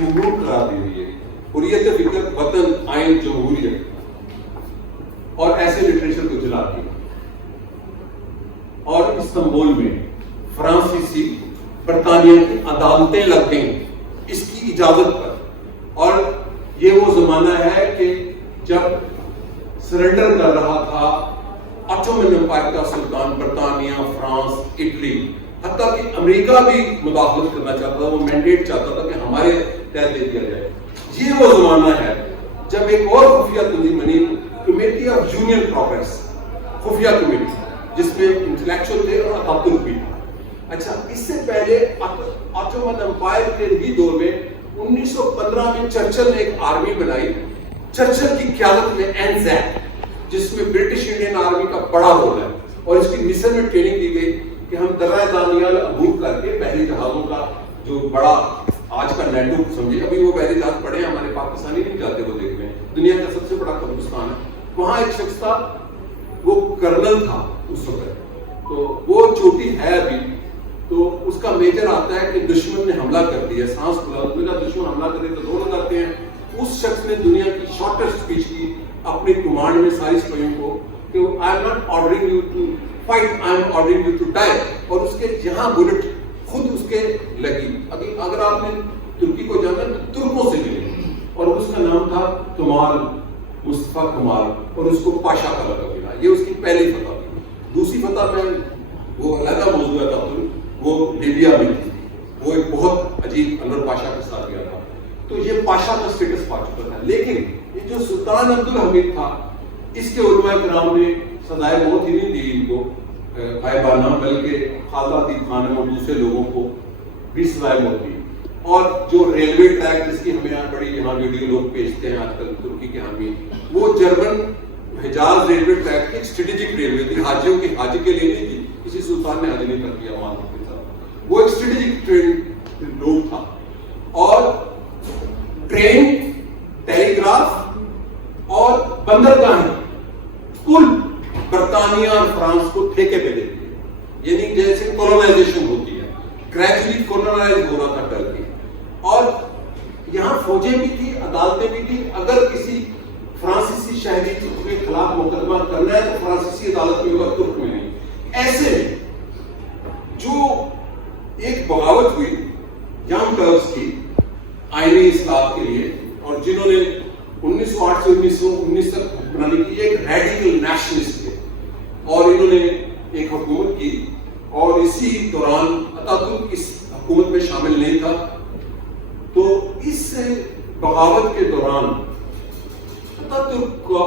ممنوع قرار دے رہی ہے، حریت فکر، وطن، آئین، جمہوریت، اور ایسے لٹریچر کو جلا دیا. اور استنبول میں فرانسیسی برطانیہ کی عدالتیں لگ گئیں اس کی اجازت پر. اور یہ وہ زمانہ ہے کہ جب سرنڈر کر رہا تھا آٹومن امپائر کا سلطان برطانیہ، فرانس، اٹلی، حتیٰ کہ امریکہ بھی مداخلت کرنا چاہتا تھا، وہ مینڈیٹ چاہتا تھا کہ ہمارے تحت دے دیا جائے. یہ وہ زمانہ ہے جب ایک اور خفیہ تنظیم بنی، کمیٹی آف یونین پروگریس، خفیہ کمیٹی جس میں انٹلیکچوئل تھے اور اتاتورک بھی تھا. اچھا، اس سے پہلے آٹومن امپائر کے ہی دور میں 1915 میں چرچل نے ایک آرمی بنائی، چرچل کی قیادت میں اینزیک، جس میں برٹش انڈین آرمی کا بڑا رول ہے. اور اس کی مصر میں ٹریننگ دی گئی کہ ہم درہ دانیال عبور کر کے بحری جہازوں کا جو بڑا آج کا نیٹو سمجھے، ابھی وہ بحری جہاز پڑے ہیں، ہمارے پاکستانی نہیں جاتے وہ دیکھنے، دنیا کا سب سے بڑا قبرستان ہے وہاں. ایک شخص تھا، وہ کرنل تھا اس وقت، تو وہ چوٹی ہے ابھی. تو اس کا میجر آتا ہے کہ دشمن نے حملہ کر دیا، سانس کھلا، دشمن حملہ کرے تو دو لگاتے ہیں. اس شخص نے دنیا کی شارٹیسٹ اسپیچ کی اپنی کمانڈ میں ساری سپاہیوں کو کہ I am not ordering you to fight, I am ordering you to die. اور اس کے یہاں بلٹ خود اس کے لگی. اگر آپ نے ترکی کو جانا تو ترکوں سے ملے، اور اس کا نام تھا کمال، مصطفیٰ کمال، اور اس کو پاشا کا لقب ملا. یہ اس کی پہلی فتح تھی. دوسری فتح میں وہ علیحدہ موضوع تھا، وہ لیبیا میں تھی، وہ ایک بہت عجیب انور پاشا کے ساتھ گیا تھا. تو یہ پاشا کا اسٹیٹس پا چکا تھا. لیکن یہ جو سلطان عبدالحمید تھا، اس کے علماء کرام نے سزائے موت ہی نہیں دی ان کو غائبانہ، بلکہ خواجہ عتیق خان اور دوسرے لوگوں کو بھی سزائے موت دی. اور جو ریلوے ٹریک جس کی ہمیں بڑی یہاں ویڈیو لوگ بھیجتے ہیں آج کل ترکی کے حامی، وہ جرمن حجاز ریلوے ٹریک ایک اسٹریٹجک ریلوے تھی، حاجیوں کی حج کے لیے نہیں تھی، کسی سلطان نے حج نہیں کر دیا وہاں کے ساتھ. وہ ایک اسٹریٹجک ٹرین روٹ تھا. اور ٹرین، ٹیلی گراف اور بندرگاہیں کل برطانیہ اور فرانس کو ٹھیکے پہ دے دیے. یعنی جیسے کولونائزیشن ہوتی ہے، گریجولی کولونائز ہو رہا تھا ٹرکی. اور یہاں فوجیں بھی تھی، عدالتیں بھی تھی. اگر کسی فرانسیسی شہری کے خلاف مقدمہ کرنا ہے تو فرانسیسی عدالت میں ہوگا، ترک میں نہیں. ایسے جو ایک بغاوت ہوئی ینگ ٹرکس کی آئینی اصلاحات کے لیے، اور جنہوں نے 1908 سے 1919 تک حکمرانی کی، ایک ریڈیکل نیشنلسٹ تھے، اور انہوں نے ایک حکومت کی. اور اسی دوران اتاتورک اس حکومت میں شامل نہیں تھا. تو اس بغاوت کے دوران اتاتورک کا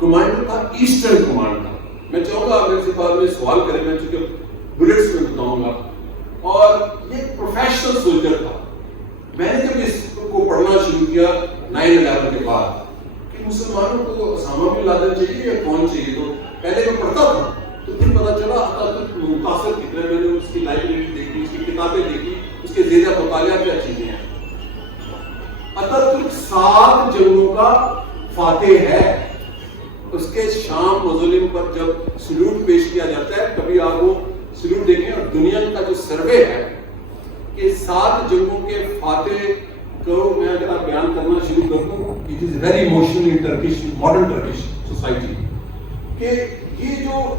کمانڈر تھا ایسٹرن کمانڈر. میں چاہوں گا میرے سے بعد میں سوال کریں، میں چونکہ بلٹس میں بتاؤں گا. اور یہ پروفیشنل سولجر تھا. میں نے جب اس کو پڑھنا شروع کیا 9/11 کے بعد کہ مسلمانوں کو اسامہ بن لادن چاہیے یا کون چاہیے، تو پہلے میں پڑھتا تھا تو پھر پتا چلا اتاتورک متاثر کتنے. میں نے اس کی لائبریری دیکھی، اس کی کتابیں دیکھی، اس کے زیر مطالعہ کیا چیزیں ہیں. اتاتورک 7 جنگوں کا فاتح ہے. اس کے شام مظلم پر جب سلوٹ پیش کیا جاتا ہے، کبھی آپ وہ سلوٹ دیکھیں. اور دنیا کا جو سروے ہے کہ 7 جنگوں کے فاتح کو میں اگر آپ بیان کرنا شروع کر دوں، it is very emotional in Turkish, modern Turkish society, کہ یہ جو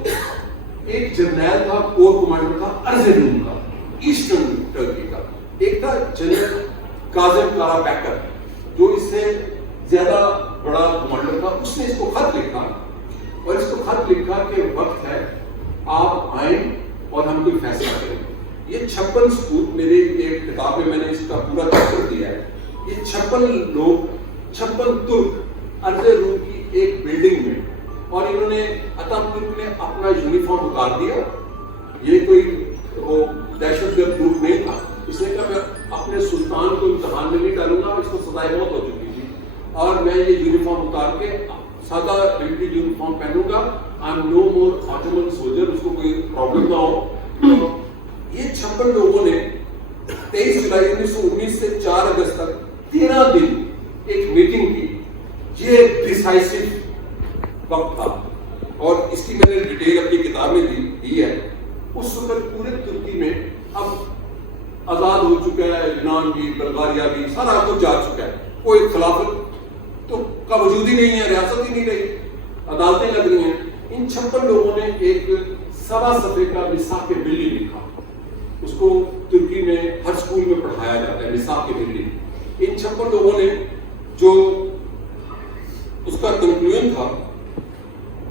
ایک جرنیل تھا، کور کمانڈر تھا ارزیروم کا، ایسٹرن ٹرکی کا. ایک تھا جنرل کاظم کارا بیکر، جو اس سے زیادہ بڑا کمانڈر تھا. اس نے اس کو خط لکھا، اور اس کو خط لکھا کہ وقت ہے آپ آئیں اور ہم کوئی فیصلہ کریں. یہ 56 سپوت میرے ایک کتاب میں نے اس کا پورا چیپٹر دیا ہے. یہ 56 لوگ، 56 ترک ارزیروم کی ایک بلڈنگ میں، اور انہوں نے اتاتورک نے اپنا یونیفارم اتار دیا. یہ کوئی وہ دہشت گرد گروپ نہیں تھا. اس نے کہا میں اپنے سلطان کو امتحان میں نہیں ڈالوں گا، اس کو سزائے موت ہو چکی تھی، اور میں یہ یونیفارم اتار کے سادہ ملٹری یونیفارم پہنوں گا. I am no more Ottoman soldier, اس کو کوئی پرابلم نہ ہو. یہ 56 لوگوں نے 23 جولائی 1919 سے 4 اگست تک 13 دن ایک میٹنگ کی. یہ ڈیسائسو وقت تھا، اور اس کی میں نے ڈیٹیل اپنی کتاب میں دی ہے. اس وقت پورے ترکی میں اب آزاد ہو چکا ہے، یونان یونان بھی، بلغاریہ بھی، سارا کچھ جا چکا ہے. کوئی خلافت تو کا وجود ہی نہیں ہے، ریاست ہی نہیں رہی، عدالتیں لگ رہی ہیں. ان 56 لوگوں نے ایک 1.25 صفحے کا میثاق ملی لکھا. اس کو ترکی میں ہر اسکول میں پڑھایا جاتا ہے، میثاق ملی. ان 56 لوگوں نے جو اس کا کنکلوژن تھا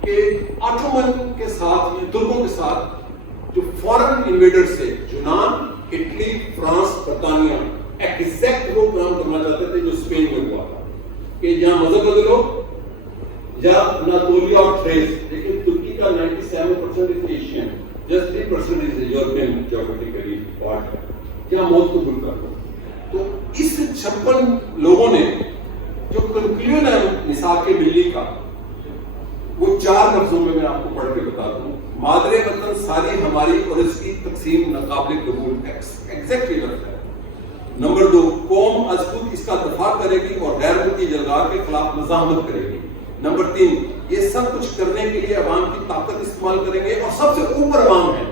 کہ آٹومن کے ساتھ یا ترکوں کے ساتھ جو فورن انویڈر سے یونان، اٹلی، فرانس، برطانیہ ایگزیکٹ وہ کام کرنا چاہتے تھے جو اسپین میں ہوا تھا کہ یہاں مذہب بدلو یا اناطولیہ اور تھریس. لیکن ترکی کا 97% ایشین، جسٹ 3% از یورپین جیوگرافیکلی پارٹ ہے. کیا موت قبول کر دو. تو اس 56 لوگوں نے جو کنکلوژن ہے میثاق ملی کا، وہ 4 لفظوں میں آپ کو پڑھ کے بتا دوں. مادر وطن ساری ہماری اور اس کی تقسیم ناقابل قبول. ایگزیکٹلی لفظ ہے. نمبر 2، قوم از خود اس کا دفاع کرے گی اور غیر ملکی جلگار کے خلاف مزاحمت کرے گی. نمبر 3، یہ سب کچھ کرنے کے لیے عوام کی طاقت استعمال کریں گے اور سب سے اوپر عوام ہے.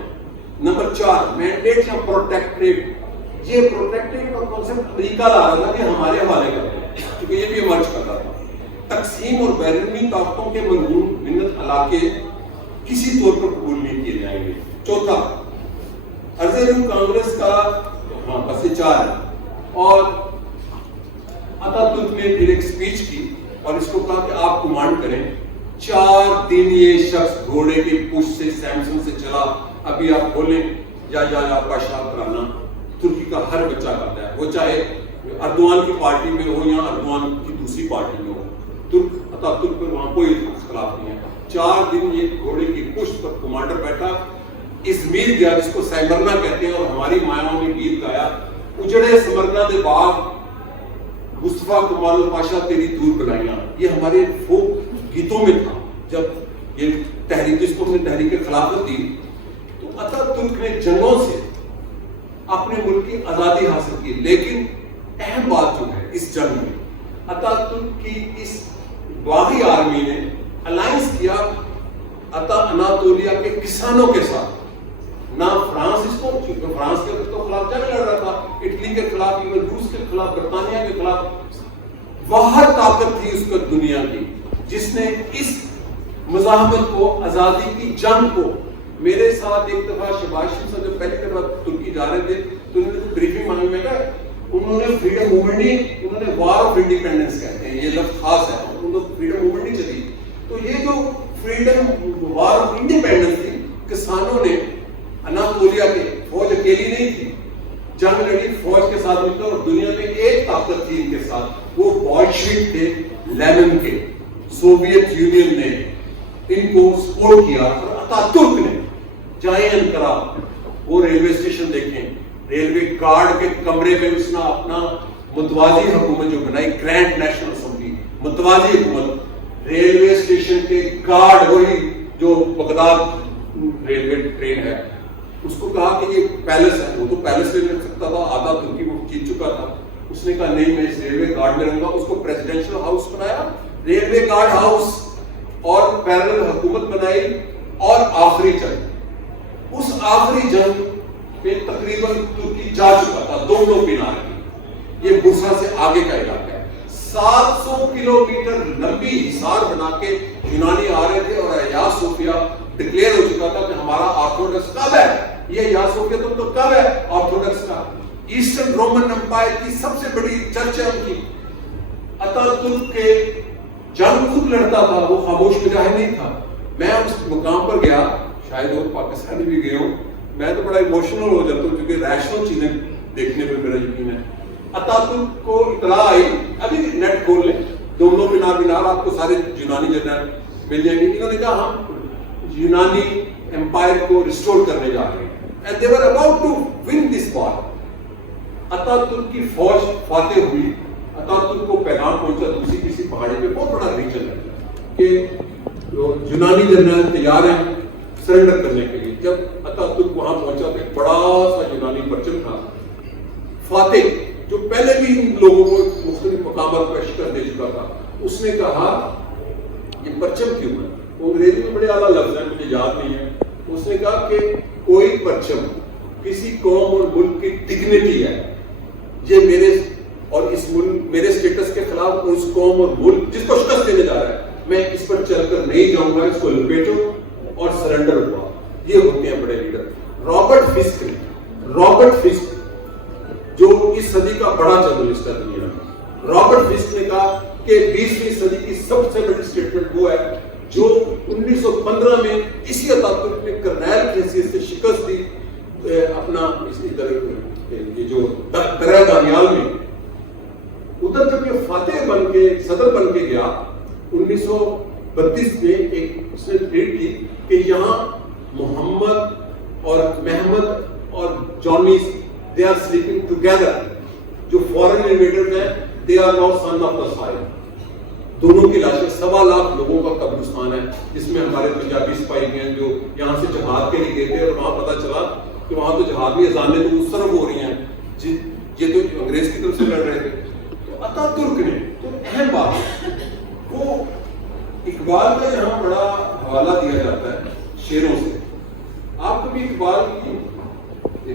نمبر 4، مینڈیٹ یا پروٹیکٹریٹ. یہ پروٹیکٹریٹ کا کانسیپٹ امریکہ لا رہا تھا کہ ہمارے حوالے کریں، کیونکہ یہ بھی ایمرج کرتا تھا. تقسیم اور بیرونی طاقتوں کے مرہون منت علاقے کسی طور پر قبول نہیں کیے جائیں گے. چوتھا، ارزیرون کانگریس کا بس یہ 4 ہے. اور عطا ترک نے پھر ایک سپیچ کی اور اس کو کہا کہ آپ کمانڈ کریں. 4 دن یہ شخص گھوڑے کی پشت سے سیمسنگ سے چلا. ابھی آپ بولیں یا پاشا کرانا ترکی کا ہر بچہ کرتا ہے، وہ چاہے اردوان کی پارٹی میں ہو یا اردوان کی دوسری پارٹی میں ہو. ترک عطا ترک پر وہاں کوئی اختلاف نہیں ہے. 4 دن یہ گھوڑے کی پشت پر کمانڈر بیٹھا، ازمیر گیا جس کو سیمرنا کہتے ہیں، اور ہماری مایاؤں نے گیت گایا، اجڑے سمرنا دے باغ مصطفیٰ کمال پاشا تیری دور بنائیاں. یہ ہمارے فوک گیتوں میں تھا. جب یہ تحریک جس کو ہم نے تحریک خلافت دی، تو عطا ترک نے جنگوں سے اپنے ملک کی آزادی حاصل کی. لیکن اہم بات جو ہے اس جنگ میں، عطا ترک کی اس باغی آرمی نے الائنس کیا عطا اناطولیہ کے کسانوں کے ساتھ. نہ فرانس اس کو، کیونکہ فرانس کے خلاف جنگ لڑ رہا تھا، اٹلی کے خلاف، روس کے خلاف، برطانیہ کے خلاف. باہر طاقت تھی اس کا دنیا کی جس نے اس مزاحمت کو، آزادی کی جنگ کو. میرے ساتھ ایک دفعہ شہباز شریف صاحب جب پہلی دفعہ ترکی جا رہے تھے تو انہوں نے بریفنگ مانگی. میں کہا انہوں نے فریڈم موومنٹ نہیں، انہوں نے وار آف انڈیپینڈنس کہتے ہیں، یہ لفظ خاص ہے. انہوں نے فریڈم موومنٹ نہیں چلی. تو یہ جو فریڈم وار آف انڈیپینڈنس تھی، کسانوں نے اناطولیہ کے، فوج اکیلی نہیں تھی، جنگ لڑی فوج کے ساتھ مل کر. اور دنیا میں ایک طاقت تھی ان کے ساتھ، وہ بولشوک تھے لینن کے. سوویت یونین نے ان کو سپورٹ کیا اور عطا ترک نے جائیں انقلاب. وہ ریلوے اسٹیشن دیکھیں، ریلوے گارڈ کے کمرے میں اس نے اپنا متوازی حکومت جو بنائی، گرینڈ نیشنل اسمبلی، متوازی حکومت. ریلوے اسٹیشن کے گارڈ وہی جو بغداد ریلوے ٹرین ہے، اس کو کہا کہ یہ پیلس ہے. وہ تو پیلس میں رکھ سکتا تھا، آدھا ترکی وہ جیت چکا تھا. اس نے کہا نہیں، میں اس ریلوے گارڈ میں رہوں گا. اس کو پریزیڈنشل ہاؤس بنایا، ریلوے گارڈ ہاؤس، اور پیرلل حکومت بنائی. اور آخری جنگ، اس آخری جنگ میں تقریباً ترکی جا چکا تھا دونوں کنارے. یہ بوسرا سے آگے کا علاقہ ہے. 700 کلومیٹر لمبی حصار بنا کے یونانی آ رہے تھے اور ہیا صوفیہ ڈکلیئر ہو چکا تھا کہ ہمارا آرتھوڈکس کب ہے. یہ ہیا صوفیہ تو کب ہے آرتھوڈکس کا. ایسٹرن رومن امپائر کی سب سے بڑی چرچ ہے ان کی. عطا ترک کے جنگ خود لڑتا تھا، وہ خاموش مجاہد نہیں تھا. میں اس مقام پر گیا، شاید وہ پاکستانی بھی گئے ہوں، میں تو بڑا ایموشنل ہو جاتا ہوں کیونکہ ریشنل چیزیں دیکھنے میں میرا یقین ہے. عطا ترک کو اطلاع آئی، ابھی نیٹ کھول لیں، دونوں مینار آپ کو سارے یونانی جنرل مل جائیں گے. انہوں نے کہا ہم یونانی امپائر کو ریسٹور کرنے جا رہے ہیں. And they were about to win this war. Ataturk کی فوج فاتح ہوئی. عطا ترک کو پیغام پہنچا دوسری کسی پہاڑی پہ، بہت بڑا ریجن ہے، کہ یونانی جنرل تیار ہیں سرنڈر کرنے کے لیے. جب عطا ترک وہاں پہنچا تو ایک بڑا سا یونانی پرچم تھا. فاتح جو پہلے بھی ان لوگوں کو مختلف مقامات پر شکست دے چکا تھا، اس نے کہا یہ پرچم کیوں ہے. وہ انگریزی میں بڑے اعلیٰ لفظ ہیں، مجھے یاد نہیں ہے. اس نے کہا کہ کوئی پرچم کسی قوم اور ملک کی ڈگنیٹی ہے، یہ میرے اور اس ملک میرے اسٹیٹس کے خلاف اور اس قوم اور ملک جس کو شکست دینے جا رہا ہے، میں اس پر چل کر نہیں جاؤں گا، اس کو لپیٹو اور سرنڈر ہوا. یہ ہوتے ہیں بڑے لیڈر. رابرٹ فسک جو اس صدی کا بڑا جرنلسٹ ہے دنیا میں، رابرٹ فسک نے کہا کہ 20ویں صدی کی سب سے بڑی اسٹیٹمنٹ وہ ہے جو 1915 میں اسی اتاتürk نے کرنیل کی حیثیت سے شکست دی اپنا یہ جو دریا دانیال میں. ادھر جب یہ فاتح بن کے صدر بن کے گیا 1932 میں ایک اس نے ٹویٹ کی کہ یہاں محمد اور محمد اور جانیز they are sleeping together. جو فورن انویڈرز ہیں they are now son of the soil. دونوں کی لاشیں 1.25 لاکھ لوگوں کا قبرستان ہے، جس میں ہمارے پنجابی سپاہی ہیں جو یہاں سے جہاد کے لیے گئے تھے اور وہاں پتہ چلا کہ وہاں تو جہادی اذانیں تو اس طرف ہو رہی ہیں، یہ تو انگریز کی طرف سے لڑ رہے تھے. تو اتاتürk نے تو اہم بات وہ اقبال کا یہاں بڑا حوالہ دیا جاتا ہے شعروں سے. آپ کو بھی اقبال کی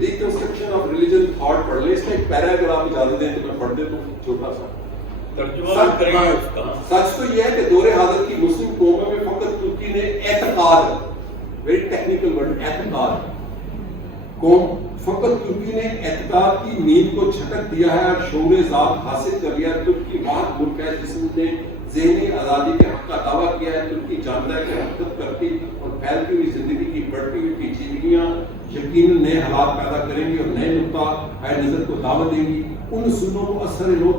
ریکنسٹرکشن آف ریلیجن تھاٹ پڑھ لیں. اس میں ایک پیرا اگر آپ اجازت دیں تو میں پڑھ دیتا ہوں چھوٹا سا. سچ تو یہ ہے کہ دور حاضر کی مسلم قوموں میں فقط ترکی نے اعتقاد، ویری ٹیکنیکل ورڈ، اعتقاد قوم، فقط ترکی نے اعتقاد کی نیند کو جھٹک دیا ہے اور شعور ذات حاصل کر لیا. ترکی واحد ملک ہے جس نے ذہنی آزادی کے حق کا دعویٰ کیا ہے. ترکی جانتا ہے کہ حرکت کرتی اور پھیلتی ہوئی زندگی کی بڑھتی ہوئی پیچیدگیاں یقیناً نئے حالات پیدا کریں گی اور نئے نقطہ نظر کو دعوت دیں گی. ان اصولوں کو اثر نو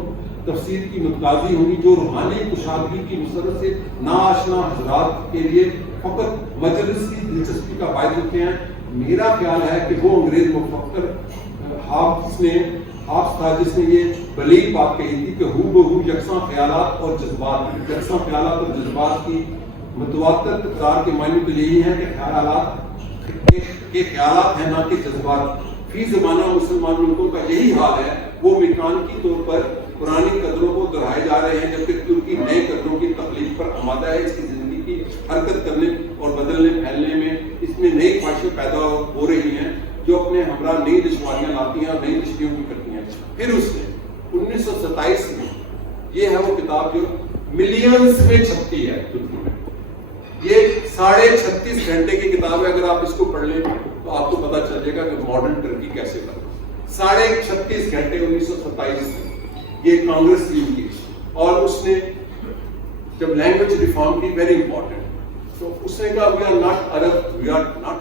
تفسیر کی متقاضی ہوگی جو روحانی کشادگی کی مسرت سے ناآشنا حضرات کے لیے فقط مجلس کی دلچسپی کا باعث ہوتے ہیں. میرا خیال ہے کہ وہ انگریز مفکر حافظ تھا جس نے یہ بلیغ بات کہی تھی کہ ہو بہو یکساں خیالات اور جذبات کی متواتر تکرار کے معنی تو یہی ہے کہ خیالات ہیں نہ کہ جذبات. فی زمانہ مسلمان ملکوں کا یہی حال ہے. وہ میکانیکی طور پر پرانی قدروں کو دہرائے جا رہے ہیں جبکہ ترکی نئے قدروں کی تخلیق پر آمادہ ہے. اس کی زندگی کی حرکت کرنے اور بدلنے پھیلنے میں اس میں نئی خواہشیں پیدا ہو رہی ہیں جو اپنے ہمراہ نئی دشواریاں لاتی ہیں اور نئی تشریحوں بھی کرتی ہیں. پھر اس نے 1927 میں یہ ہے وہ کتاب جو ملینز میں چھپتی ہے ترکی میں. یہ 36.5 گھنٹے کی کتاب ہے. اگر آپ اس کو پڑھ لیں تو آپ کو پتا چل جائے گا کہ ماڈرن ترکی کیسے بنا. 36.5 گھنٹے 1927 میں یہ کانگریس ٹیم کی. اور اس نے جب لینگویج ریفارم کی ویری امپورٹنٹ، تو اس نے کہا we are not Arab, we are not